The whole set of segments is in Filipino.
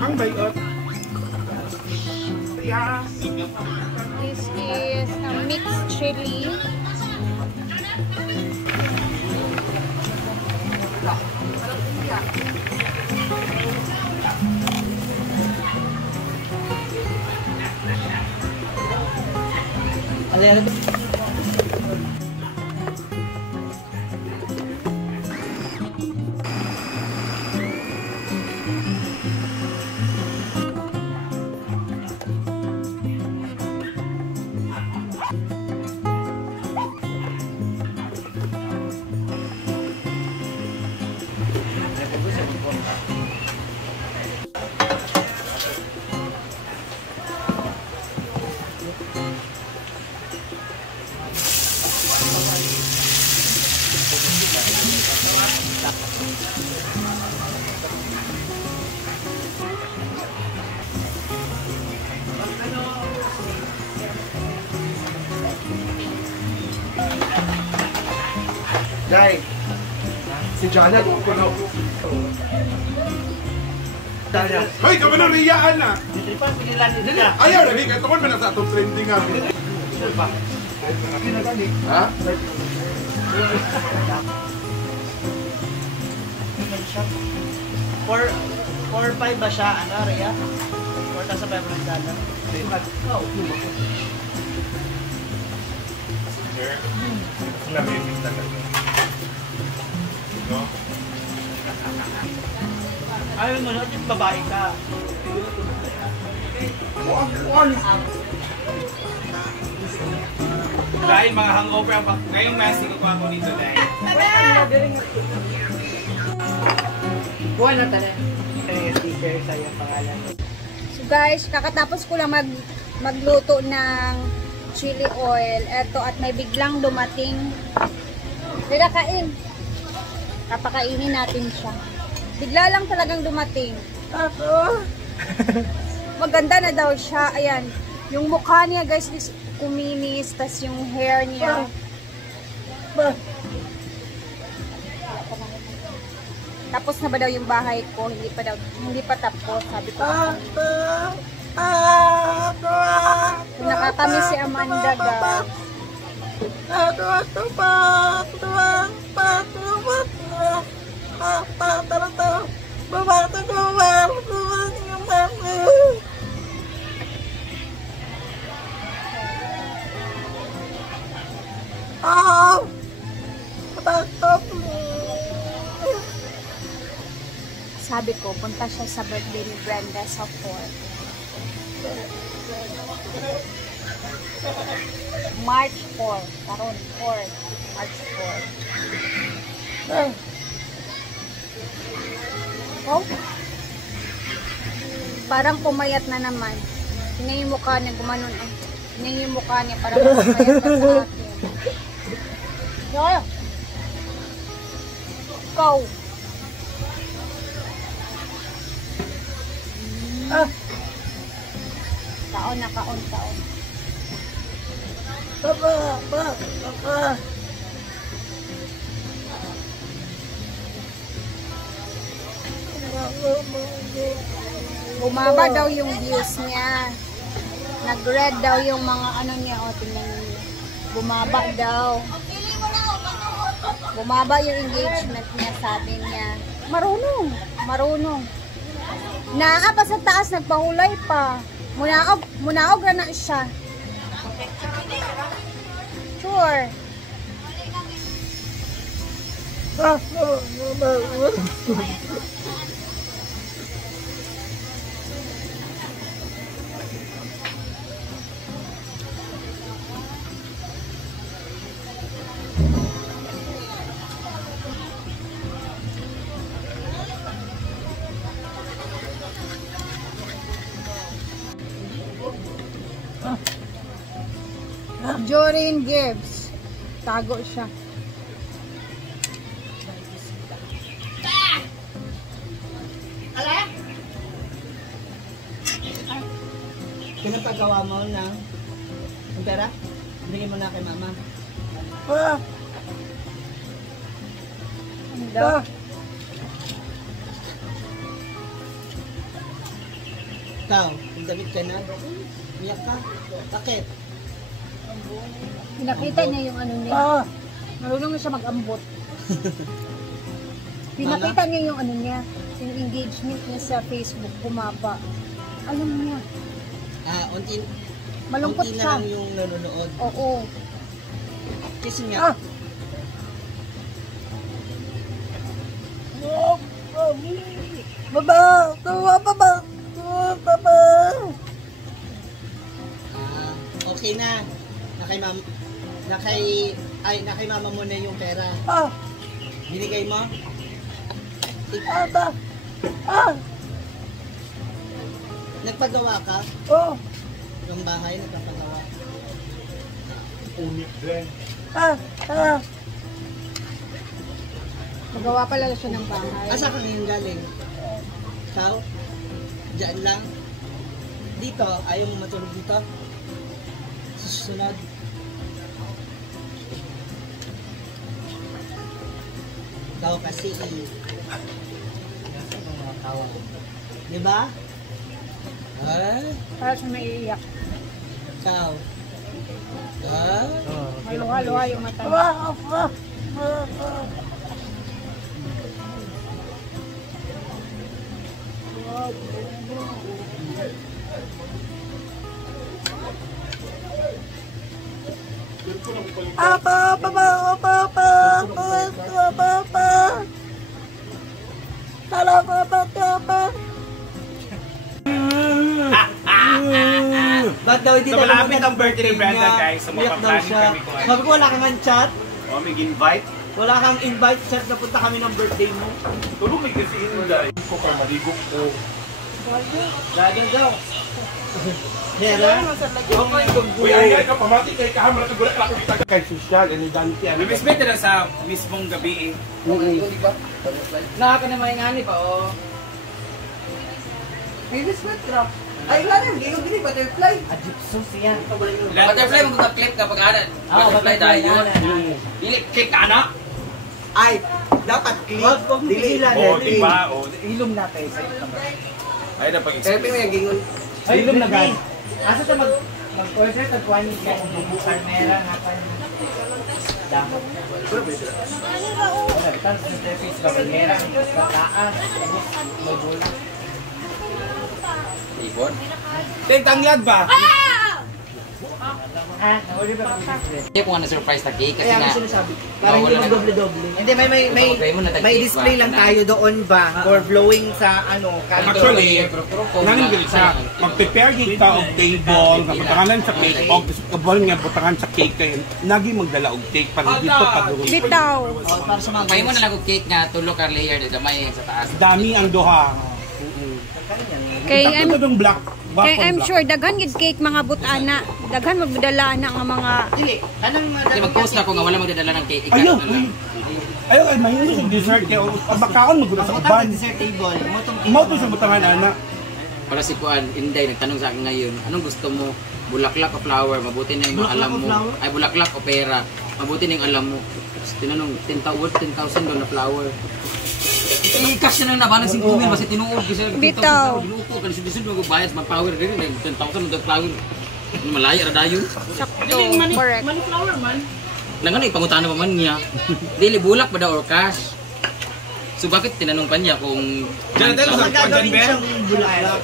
Ang bayot. Yeah. This is a mixed chili. Dai, si Jana puno. Daya. Hoy, kami na riyaan na. Ayaw lagi, kaya tukon man na sa itong trending nga. Ha? 4-5 ba siya? Ano, Rhea? 4,500. Namimik talaga. No? Ayaw mo, yung babae ka. Dahil mga hangover, ngayong massing ko ako dito dahil. Buwan na tayo. Sticker sa'yo pangalan. So guys, kakatapos ko lang magluto ng chili oil. Eto, at may biglang dumating. Tira, kain. Kapakainin natin siya. Bigla lang talagang dumating. Maganda na daw siya. Ayan. Yung mukha niya guys is kuminis. Tas yung hair niya. Tapos na ba daw yung bahay ko? Hindi pa tapos. Sabi ko. Nakakamiss si Amanda guys. Sabi ko, punta siya sa birthday ni Brenda sa 4. March 4. Karon 4. March 4. Oh. Parang pumayat na naman. Tingnan yung mukha niya, gumanon. Tingnan yung mukha niya, parang pumayat na sa akin. Yoyo. Ikaw. Taon na kaon. Papa. Bumaba daw yung views niya. Nag-red daw yung mga ano niya. O, tingnan niyo. Bumaba daw. Bumaba yung engagement niya, sabi niya. Marunong. Naa pa sa taas, nagpahulay pa. Munaog na siya. Sure. Jorin Gibbs. Tago siya. Ala? Pinapagawa mo ng pera? Bigay mo na kay mama. Ano daw? Ikaw, damit ka na. Iyak ka. Bakit? Pinakita niya yung ano niya. Marunong na siya mag-ambot. Pinakita niya yung ano niya. Yung engagement niya sa Facebook. Bumaba. Alam niya. Malungkot unti siya. na lang yung nanonood. Oo. Kasi nga. Baba! Baba! Okay na. Nakay mama mo na yung pera. Binigay mo? Nagpagawa ka? Oo. Yung bahay, nagpapagawa. Unit din. Magawa pala siya ng bahay. Asa ka ngayon galing? Ikaw? Diyan lang? Dito? Ayaw mo matulog dito? Susunod? Ikaw kasi diba? Para siya naiiyak. Ikaw? Haluha yung mata niya. Ba't daw hindi So, tayo malapit ang birthday ni Brenda, niya? guys. So, Umiyak daw magpa-planning siya. kami kung ano. Sabi ko, wala kang chat. Mag-invite. Wala kang invite chat na punta kami ng birthday mo. Tulong may kasi inday. Ko pa maligok ko. Dagan daw. Hera? Okay, Uy, ay ka pamati kay kahamra ka gulak lang kita kay social and Dante. Bibisbete na sa mismong gabi Nakaka na maingani pa, oh. May biscuit ra. Ay, wala na. Hindi ko binig, butterfly. Ajipsus yan. Butterfly mo kung clip kapag anan. Butterfly dahil yun. Dili, click ka na. Ay, dapat clip. Wag kong pigilan. diba? Ilom natin sa ito. Ay, na pag-expect. Ilom na gan. Asa sa mag-order, tagpuan niyo siya kung bubukar mera nga pa niya. Damo. Wala, bitan sa service, babagera, kataan, magulang. Ibon. Tanglad ba? Order ba kami biscuit? Hindi ko nga na-surprise na cake kasi Kaya nga. ako sinasabi, parang hindi mag-doble-doble. Hindi, may display lang tayo doon ba? Or blowing sa ano, kanto. Actually, nanggil siya. Mag-prepare kita og table, kabutangan sa cake, og kabol nga butangan sa cake kay nagi magdala og cake para dito pagdurong. Bitaw. Oh, para sa mga Pagpahin mo na lang og cake nga, tulo ka layer, damay sa taas. Dami ang duha. Kay Tapos itong black. Kay I'm sure daghan gid cake mga butana. Daghan magdala na nga mga Dili, anong Kasi mag-post na ako nga wala magdadala ng cake. Ayaw, Ikaw na lang. ayaw ay mahilig sa dessert kaya bakaon maguna sa Utang uban. sa dessert table. Mo to sa butangan ana. Para si Kuan, Inday, nagtanong sa akin ngayon, anong gusto mo? Bulaklak o flower? Mabuti na yung alam mo. Ay, bulaklak o pera? Mabuti na yung alam mo. Tapos tinanong, 10,000 doon na flower. Cash na lang nabalang 5,000 kasi tinuod kasi Bitaw. Binuupo ka si Bisun magbayad mag power din 10,000 mag flower. Malaya ra dayon. sakto. Correct. Nang ano ipangutana pa man niya. Dili bulak ba daw or cash? So bakit tinanong pa niya kung Gagawin siyang bulaklak.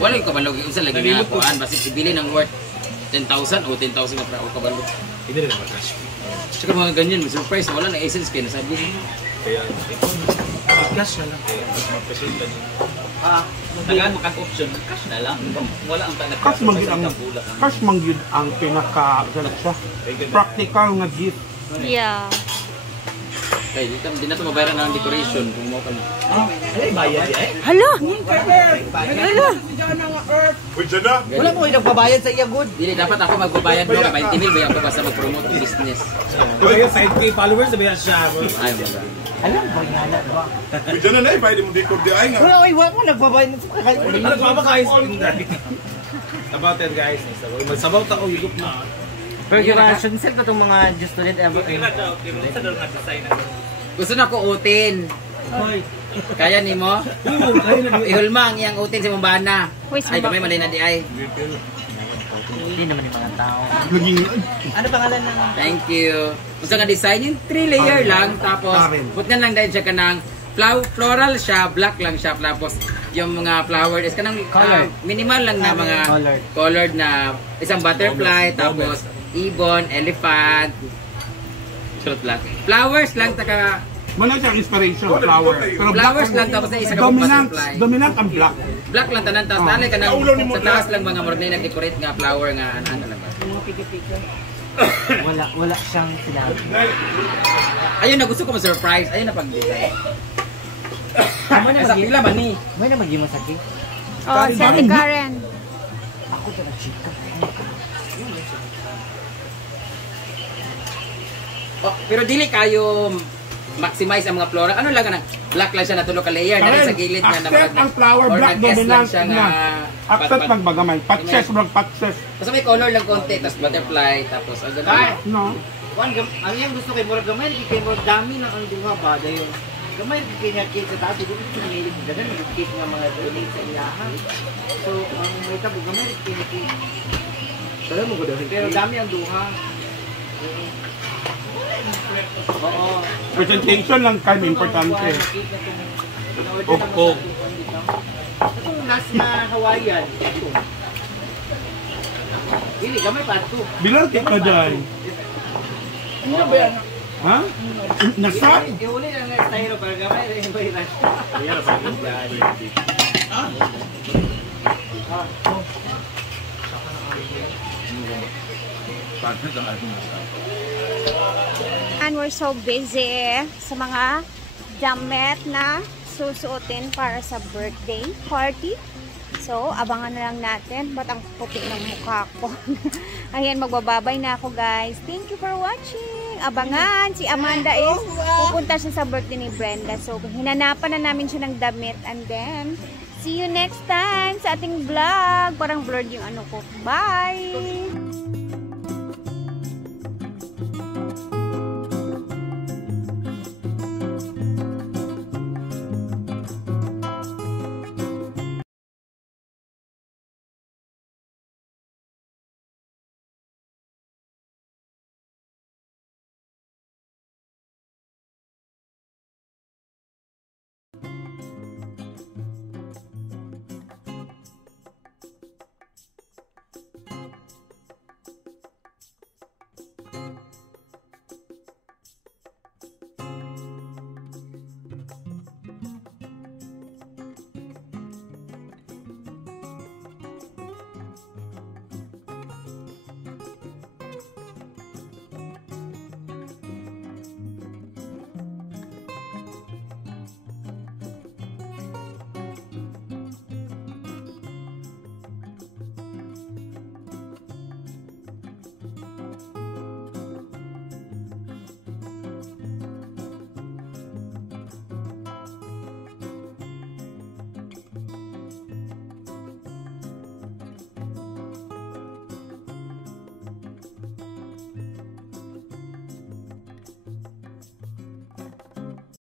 wala yung kabalog unsa lagi na kuan basta sibili ng worth 10,000 o 10,000 na pra o kabalog. Hindi rin mag-cash. Saka mga ganyan, may surprise wala na essence kaya nasabi mo. Kaya, cash na lang. Mas mag-present lang. Nagaan mo kang option, cash na lang. Wala ang tanag. Cash mangyud ang pinaka siya. Practical nga gift. Yeah. Kaya di na ito mabayaran ng decoration kung mo ka na. Ay, bayad eh. Hala. Hala. Pwede na. Wala mo nagbabayad sa iya good. Dili dapat ako magbabayad mo ka 20,000 ba ako basta mag-promote ng business. Kaya 5K followers, sabi siya. Ay, wala. Alam ba yan ba? Pwede na na bayad mo record di ay nga. Wala, wala mo nagbabayad. Nagpapakayos. Sabaw tayo guys. Magsabaw ta o higup na. Pero girasyon, sir ko itong mga just to let Gusto na ko utin. Kaya ni mo? Ihulma ang iyang utin sa Mumbana. Ay, kamay malay na di ay. Hindi naman yung mga tao. Ano pangalan ng... Thank you. Gusto nga design yung 3 layer lang. Tapos, putngan lang dahil siya kanang floral siya, black lang siya. Tapos, yung mga flower is kanang minimal lang na mga colored na isang butterfly. Tapos, ibon, elephant. Short black. Flowers lang, taka... Wala siyang inspiration, flower. Pero Flowers lang, tapos ay isa ka butterfly. Dominant ang black. Black lang tanan, tapos talay ka na sa taas lang mga morning nag-decorate nga flower nga ano lang ba. Wala siyang sinabi. Ayun na gusto ko ma-surprise. Ayun na pag-design. Sa pila ba ni? May na mag-imasaki. Oh, si Ate Karen. Ako talaga chika. Oh, pero dili kayo maximize ang mga flora. Ano lang ka na? Black lang siya na tulo ka layer. Dahil sa gilid nga na accept ang flower, black dominant siya nga. Accept magbagamay. Patses, patses. Tapos may color lang konti. Tapos butterfly. Tapos ang gano'n. No. Ang yung gusto kay Murag gamay, kay Murag dami ng ang duha ba dayon. Gamay kay nga kid sa taas, dito ko nililig dagan nagkit nga mga donate sa ilahan. So ang may tabo gamay kay kid. Pero mo gud pero dami ang duha. Oo. Presentation lang kami importante. Itong last na Hawaiian. Dili gamay pa to. Bilang ka dyan. Ano ba yan? Ha? Nasa? Ihuli lang nga styro para gamay rin yung bayiran. And we're so busy sa mga damit na susuotin para sa birthday party. So, abangan na lang natin. Ba't ang puti ng mukha ko? Ayan, magbababay na ako guys. Thank you for watching. Abangan, si Amanda is pupunta siya sa birthday ni Brenda. So, hinanapan na namin siya ng damit. And then, see you next time sa ating vlog. Parang blurred yung ano ko. Bye!